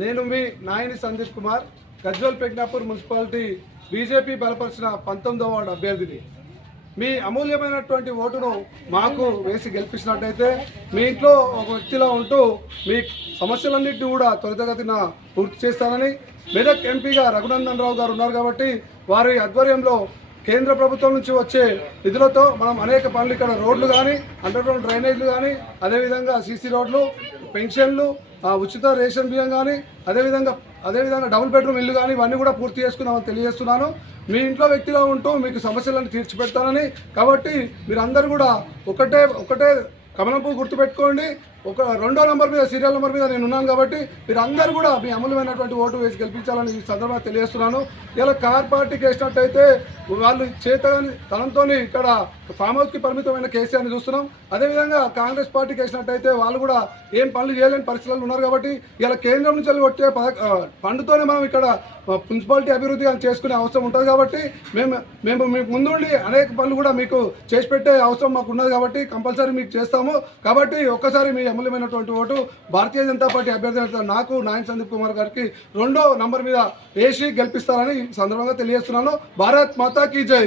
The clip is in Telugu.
నేను మీ నాయని సందీప్ కుమార్ గజ్వల్ పెగ్నాపూర్ మున్సిపాలిటీ బీజేపీ బలపరిచిన పంతొమ్మిదవ వార్డు అభ్యర్థిని. మీ అమూల్యమైనటువంటి ఓటును మాకు వేసి గెలిపించినట్టయితే మీ ఇంట్లో ఒక వ్యక్తిలో ఉంటూ మీ సమస్యలన్నింటినీ కూడా త్వరితగతిన పూర్తి చేస్తానని మెదక్ ఎంపీగా రఘునందన్ రావు గారు ఉన్నారు కాబట్టి వారి ఆధ్వర్యంలో కేంద్ర ప్రభుత్వం నుంచి వచ్చే నిధులతో మనం అనేక పనులు ఇక్కడ రోడ్లు కానీ అండర్ గ్రౌండ్ డ్రైనేజ్లు కానీ అదేవిధంగా సీసీ రోడ్లు పెన్షన్లు ఉచిత రేషన్ బియ్యం కానీ అదేవిధంగా అదేవిధంగా డబుల్ బెడ్రూమ్ ఇల్లు కానీ ఇవన్నీ కూడా పూర్తి చేసుకున్నామని తెలియజేస్తున్నాను. మీ ఇంట్లో వ్యక్తిలో ఉంటూ మీకు సమస్యలను తీర్చిపెడతానని. కాబట్టి మీరందరూ కూడా ఒకటే ఒకటే కమలం పువ్వు గుర్తుపెట్టుకోండి. ఒక రెండో నంబర్ మీద సీరియల్ నెంబర్ మీద నేను ఉన్నాను కాబట్టి మీరు అందరూ కూడా మీ అమూల్యమైనటువంటి ఓటు వేసి గెలిపించాలని ఈ సందర్భంగా తెలియజేస్తున్నాను. ఇలా కార్ పార్టీకి వేసినట్టయితే వాళ్ళు చేతని తనంతో ఇక్కడ ఫామ్ హౌస్కి పరిమితమైన కేసీఆర్ని చూస్తున్నాం. అదేవిధంగా కాంగ్రెస్ పార్టీకి వేసినట్టయితే వాళ్ళు కూడా ఏం పనులు చేయలేని పరిస్థితులు ఉన్నారు కాబట్టి ఇలా కేంద్రం నుంచి వచ్చే ఫండ్తోనే మనం ఇక్కడ మున్సిపాలిటీ అభివృద్ధి అని చేసుకునే అవసరం ఉంటుంది కాబట్టి మేము మేము మీకు ముందుండి అనేక పనులు కూడా మీకు చేసి పెట్టే అవసరం మాకు ఉన్నది కాబట్టి కంపల్సరీ మీకు చేస్తాము. కాబట్టి ఒక్కసారి మీ అమూల్యమైనటువంటి ఓటు భారతీయ జనతా పార్టీ అభ్యర్థి నాకు నాయన్ సందీప్ కుమార్ గారికి రెండో నంబర్ మీద వేసి గెలిపిస్తారని సందర్భంగా తెలియజేస్తున్నాను. భారత్ మాతా కీ జై!